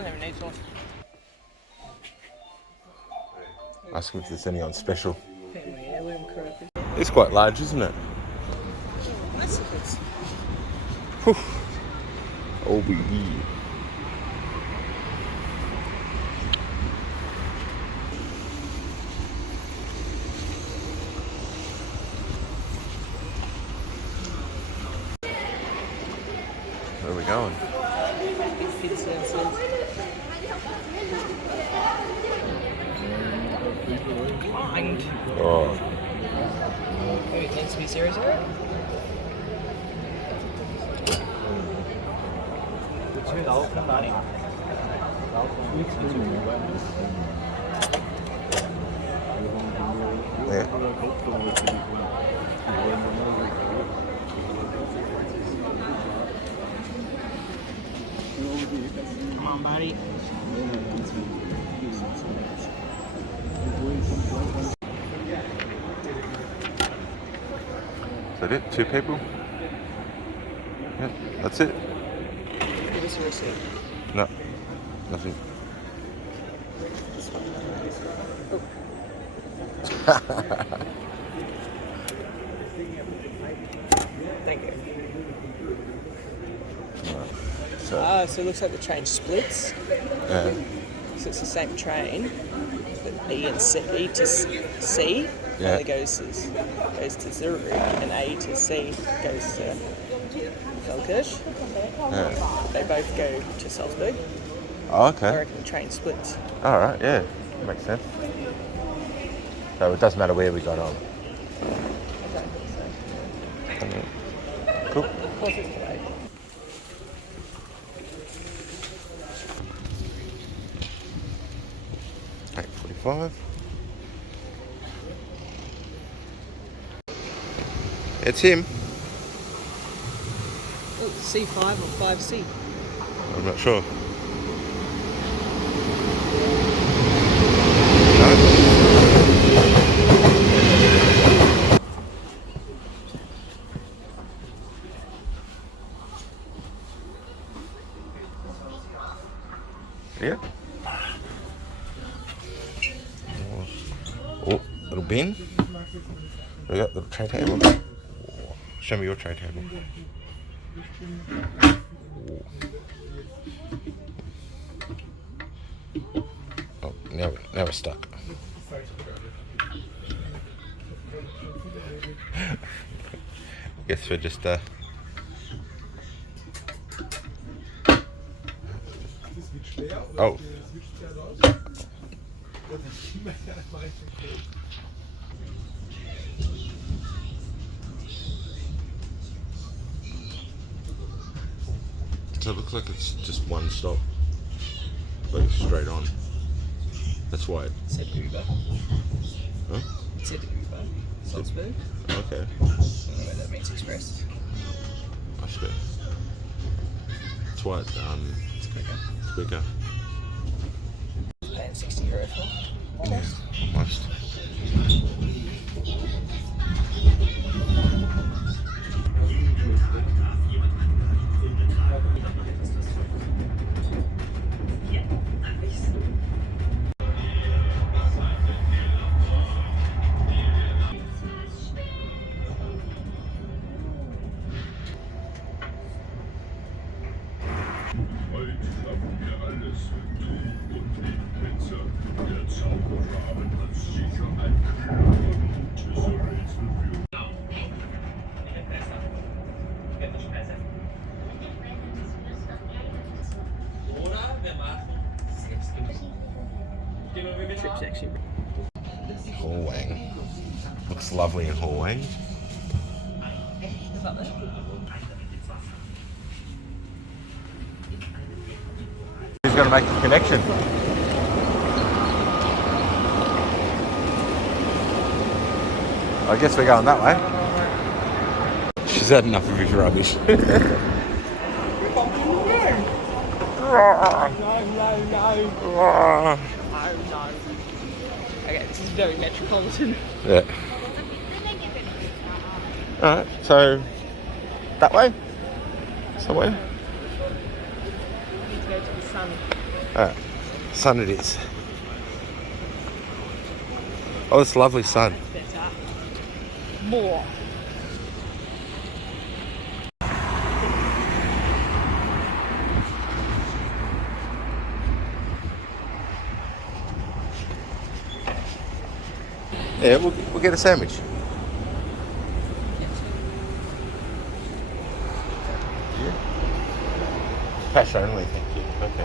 Doesn't even need sauce. Ask him if there's any on special. Heirloom crawfish. It's quite large, isn't it? Massive. Whew. Oh, baby. Where are we going? Mind. Oh. Maybe it needs to be 0-0. Yeah. Come on, buddy. Is that it? 2 people? Yeah, that's it. Give us a receipt. No, nothing. Thank you. So, So it looks like the train splits. yeah. So it's the same train, but E and C, E to C Yeah. only goes to Zurich, and A to C goes to Feldkirch. Yeah. They both go to Salzburg. Oh, I okay. reckon the train splits. All right, yeah. Makes sense. So it doesn't matter where we got on. I don't think so. Cool. Of course it's delayed. $8.45. It's him. Oh, C5 or 5C. I'm not sure. Yeah. Oh, little bin. We got the tray table. Show me your tray table. Oh, now we're stuck. Guess we're just oh. So it looks like it's just one stop, like straight on. That's why it Said Uber. Huh? It said Uber. Salzburg. Okay. I don't know where that means express. Must be. That's why it's quicker. It's quicker. Paying €60 for. Almost. Yeah, almost. Trip's actually. Hallway. Looks lovely in Hallway. Is that there? Who's going to make the connection? I guess we're going that way. She's had enough of his rubbish. No. Okay, this is very metropolitan. Yeah. Alright, so that way? Somewhere? We need to go to the sun. Sun it is. Oh, it's lovely sun. That's better. More. Yeah, we'll get a sandwich. Yeah. Cash only, thank you. Okay.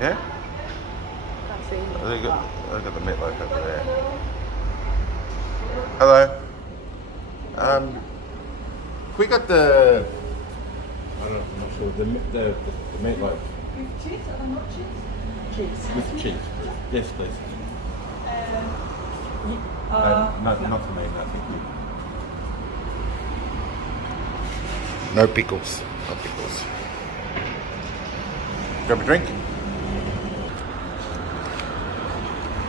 Yeah? Can't see. They got the meatloaf over there. Hello. We got the. I'm not sure. The meatloaf. With cheese or not cheese? Cheese. With cheese. Yes, please. No. Not for me, no, thank you. No pickles. No pickles. Grab a drink.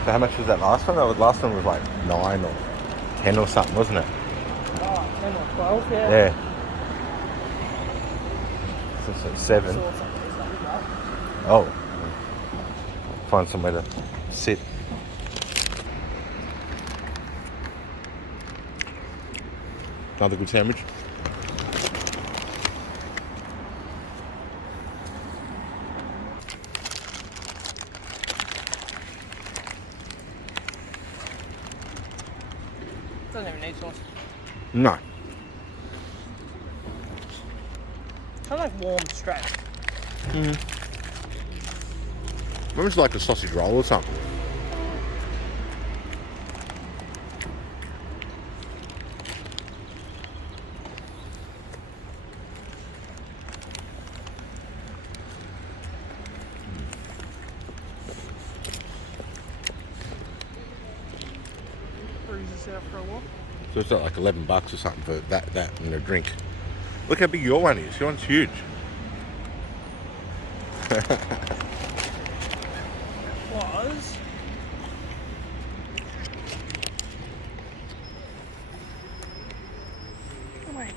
So how much was that last one? That last one was like 9 or 10 or something, wasn't it? Oh, 10 or 12, yeah. Yeah. So 7. Saw something like that. Oh. Find somewhere to sit. Another good sandwich. Doesn't even need sauce. No. Kind of like warm straight. Almost like a sausage roll or something. Cruises out for a walk. So it's like $11 or something for that and a drink. Look how big your one is. Your one's huge. Was. Oh, wait.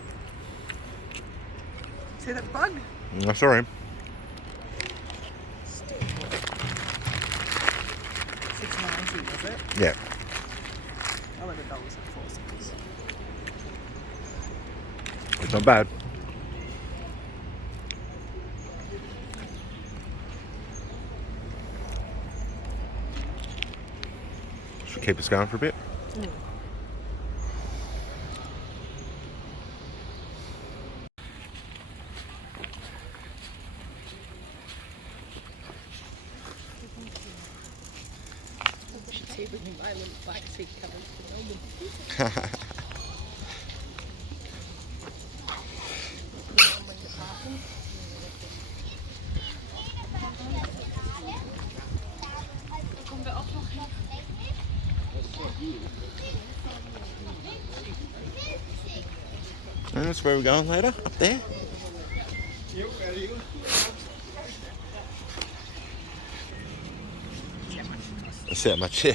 See that bug? I saw him. $6.90 was it? Yeah. $11 and 4 cents. It's not bad. Should keep us going for a bit. We should see if we can buy a little black seat covers for Melbourne. And that's where we're going later, up there. That's how much, yeah.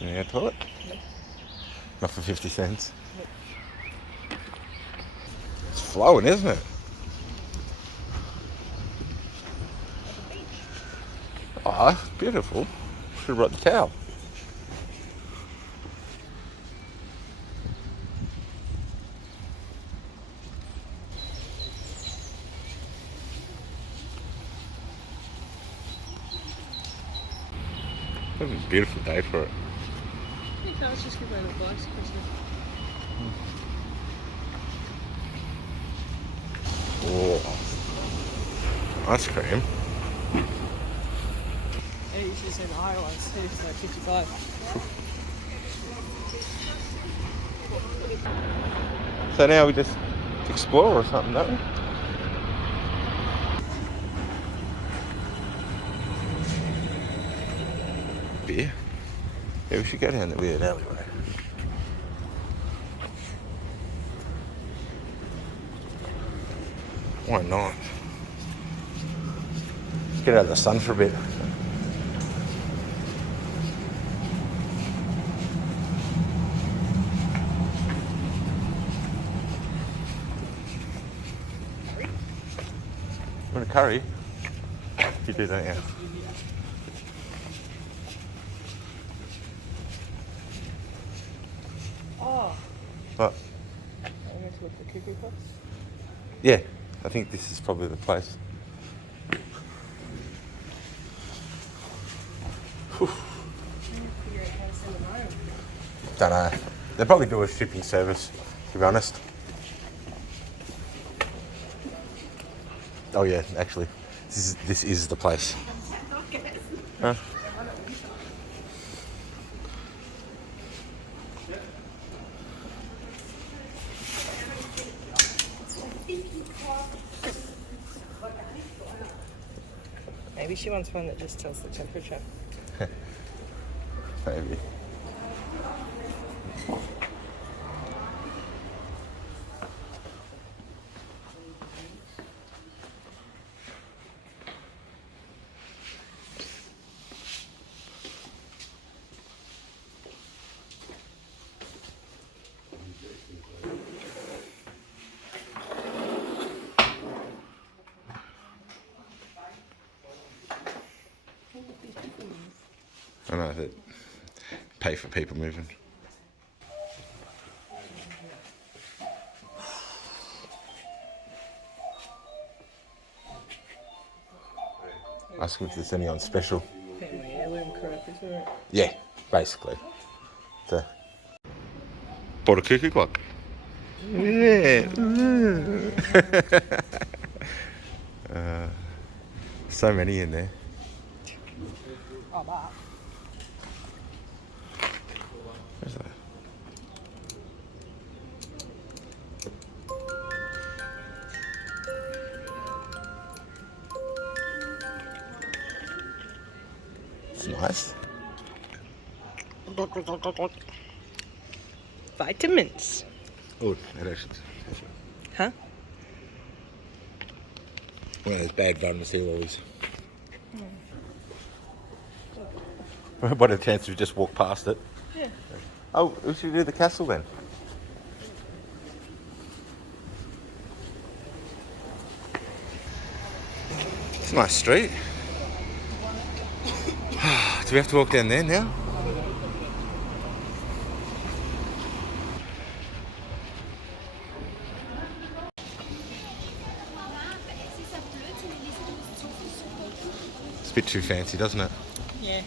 Yeah, toilet? Not for 50 cents. It's flowing, isn't it? Oh, beautiful. Should have brought the towel. It was a beautiful day for it. I was just giving a bicycle. Oh, ice cream. Yeah, you should have seen the higher ones. It's like 55. So now we just explore or something, don't we? Beer. Yeah, we should go down the weird alleyway. Why not? get out of the sun for a bit. Want a curry? You do, don't you? Oh, What? I'm going to look for Cuckoo Clocks. Yeah, I think this is probably the place. Don't know. They probably do a shipping service, to be honest. Oh yeah, actually, this is the place. Huh? Maybe she wants one that just tells the temperature. Maybe. I know that pay for people moving. Ask them if there's any on special. Family heirloom crap, isn't it? Yeah, basically. So, bought a cuckoo clock. Yeah. So many in there. Oh, that. Where's that? It's nice. Vitamins. Oh, that actually. Huh? One of those bad vitamins here always. What a chance we just walked past it. Yeah. Oh, we should do the castle then. It's a nice street. Do we have to walk down there now? It's a bit too fancy, doesn't it? Yeah.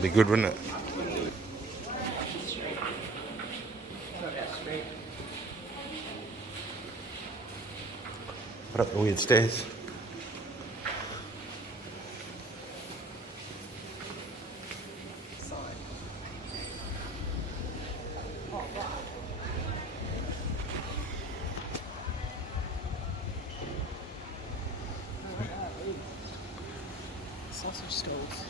Be good, wouldn't it? What up the weird stairs? Sausage stalls.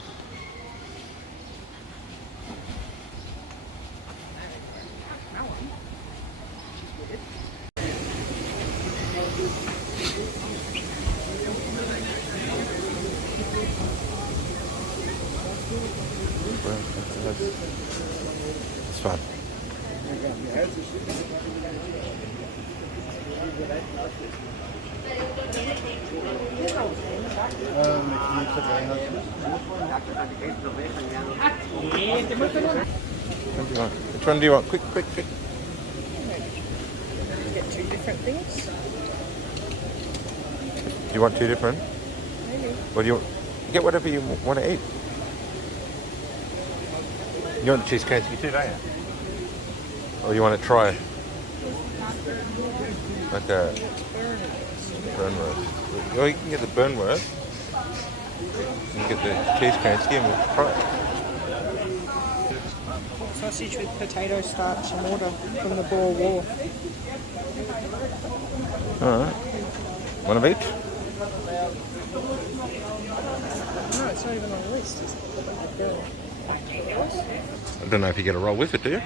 It's fun. Which one do you want? Quick. Get two different things. Do you want two different? Maybe. What do you want? Get whatever you want to eat. You want the cheese cransky too, don't you? Or you want to try like a burnworth? Or you can get the burnworth. You can get the cheese cransky and we'll try it. Sausage with potato starch and water from the Boer War. Alright. One of each? No, it's not even on the list. It's the bill. I don't know if you get a roll with it, do you?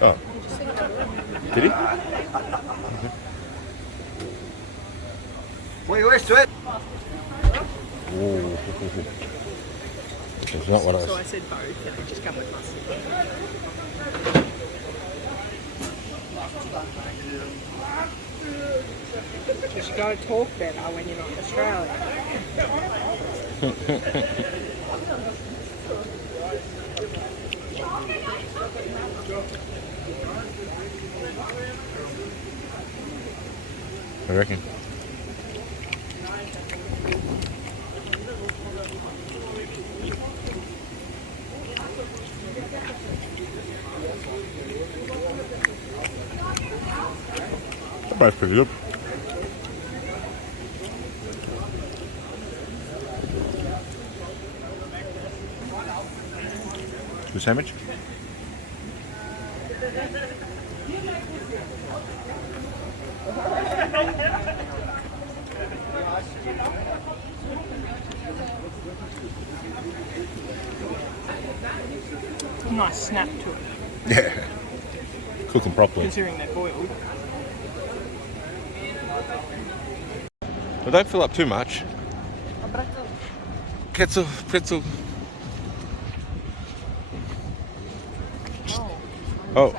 Oh. Did he? What are you used to it? Ooh. It's not what I So I was... said both, and it just come with mustard. Because you got to talk better when you're not in Australia. I reckon. That bites pretty good. The sandwich? Nice snap to it, Yeah. Cook them properly. considering they're boiled. But don't fill up too much. Pretzel. Oh.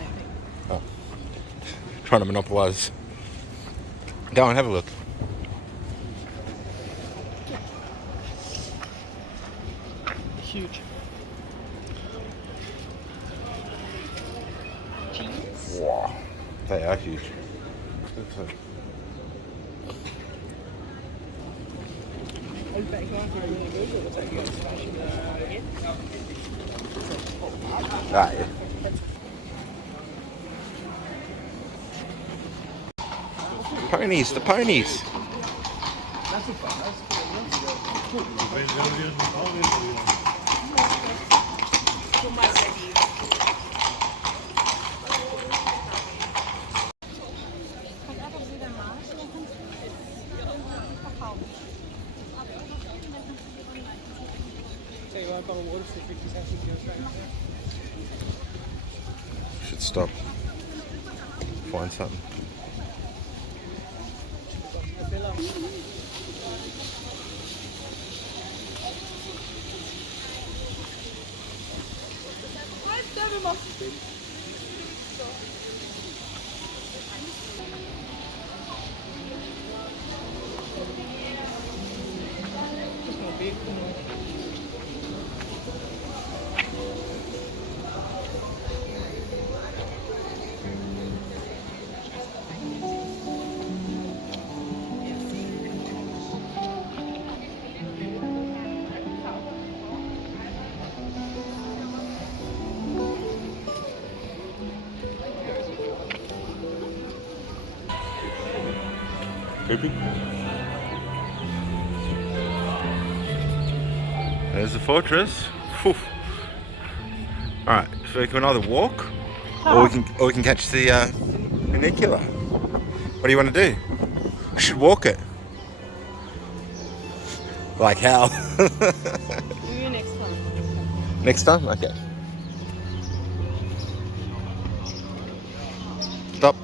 Oh. Trying to monopolise. Go and have a look. Huge. Cheese. Wow. They are huge. Ah, yeah. Ponies, the ponies. Should stop. Find something. Creepy. There's the fortress. Whew. All right, so we can either walk, or we can catch the funicular. What do you want to do? We should walk it. Like how? Maybe next time. Next time? Okay. Stop.